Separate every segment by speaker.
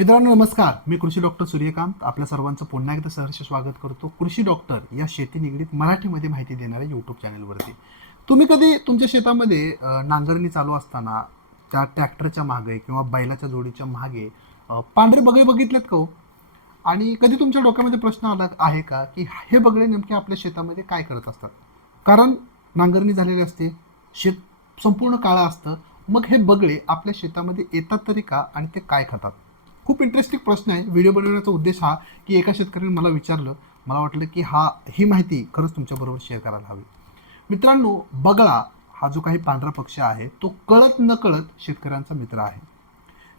Speaker 1: मित्रांनो नमस्कार. मी कृषी डॉक्टर सूर्यकांत. आपल्या सर्वांचं पुन्हा एकदा सहर्ष स्वागत करतो कृषी डॉक्टर या शेती निगडीत मराठीमध्ये माहिती देणाऱ्या यूट्यूब चॅनलवरती तुम्ही कधी तुमच्या शेतामध्ये नांगरणी चालू असताना त्या ट्रॅक्टरच्या मागे किंवा बैलाच्या जोडीच्या मागे पांढरे बगळे बघितलेत का हो? आणि कधी तुमच्या डोक्यामध्ये प्रश्न आला आहे का की हे बगळे नेमके आपल्या शेतामध्ये काय करत असतात? कारण नांगरणी झालेली असते शेत संपूर्ण काळं असतं मग हे बगळे आपल्या शेतामध्ये येतात तरी का आणि ते काय खातात? खूप इंटरेस्टिंग प्रश्न आहे. व्हिडिओ बनवण्याचा उद्देश हा की एका शेतकऱ्याने मला विचारलं मला वाटलं की हा ही माहिती खरंच तुमच्याबरोबर शेअर करायला हवी. मित्रांनो बगळा हा जो काही पांढरा पक्ष आहे तो कळत न कळत शेतकऱ्यांचा मित्र आहे.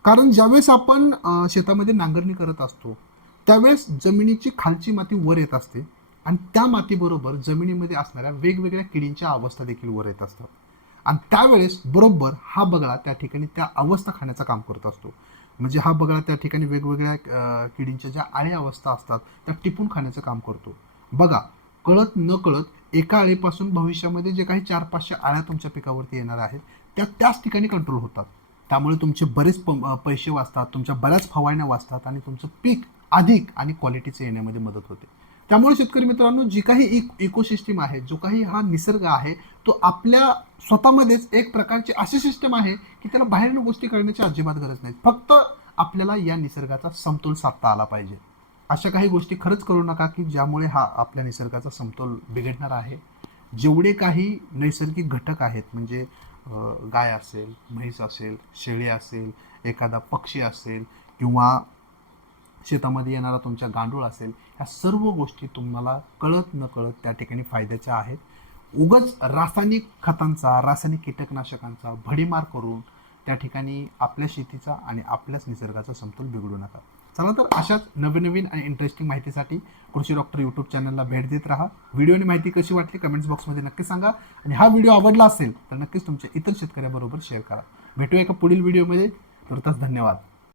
Speaker 1: कारण ज्यावेळेस आपण शेतामध्ये नांगरणी करत असतो त्यावेळेस जमिनीची खालची माती वर येत असते आणि त्या मातीबरोबर जमिनीमध्ये असणाऱ्या वेगवेगळ्या किडींच्या अवस्था देखील वर येत असतात. आणि त्यावेळेस बरोबर हा बगळा त्या ठिकाणी त्या अवस्था खाण्याचं काम करत असतो. म्हणजे हा बगळा त्या ठिकाणी वेगवेगळ्या किडींच्या ज्या आळ्या अवस्था असतात त्या टिपून खाण्याचं काम करतो. बघा कळत न कळत एका आळीपासून भविष्यामध्ये जे काही चार पाचशे आळ्या तुमच्या पिकावरती येणार आहेत त्या त्याच ठिकाणी कंट्रोल होतात. त्यामुळे तुमचे बरेच प पैसे वाचतात तुमच्या बऱ्याच फवारण्या वाचतात आणि तुमचं पीक अधिक आणि क्वालिटीचं येण्यामध्ये मदत होते. त्यामुळे शेतकरी मित्रांनो जी काही इक इकोसिस्टीम आहे जो काही हा निसर्ग आहे तो आपल्या स्वतःमध्येच एक प्रकारची अशी सिस्टम आहे की त्याला बाहेरून गोष्टी करण्याची अजिबात गरज नाही. फक्त आपल्याला या निसर्गाचा समतोल साधता आला पाहिजे. अशा काही गोष्टी खरंच करू नका की ज्यामुळे हा आपल्या निसर्गाचा समतोल बिघडणार आहे. जेवढे काही नैसर्गिक घटक आहेत म्हणजे गाय असेल म्हैस असेल शेळी असेल एखादा पक्षी असेल किंवा शेतामध्ये येणारा तुमच्या गांडूळ असेल ह्या सर्व गोष्टी तुम्हाला कळत न कळत त्या ठिकाणी फायद्याच्या आहेत. उगच रासायनिक खतांचा रासायनिक कीटकनाशकांचा भडीमार करून त्या ठिकाणी आपल्या शेतीचा आणि आपल्याच निसर्गाचा समतोल बिघडू नका. चला तर अशाच नवीन नवीन आणि इंटरेस्टिंग माहितीसाठी कृषी डॉक्टर यूट्यूब चॅनलला भेट देत राहा. व्हिडिओनी माहिती कशी वाटली कमेंट्स बॉक्समध्ये नक्की सांगा. आणि हा व्हिडिओ आवडला असेल तर नक्कीच तुमच्या इतर शेतकऱ्याबरोबर शेअर करा. भेटूया एका पुढील व्हिडिओमध्ये तुर्तास धन्यवाद.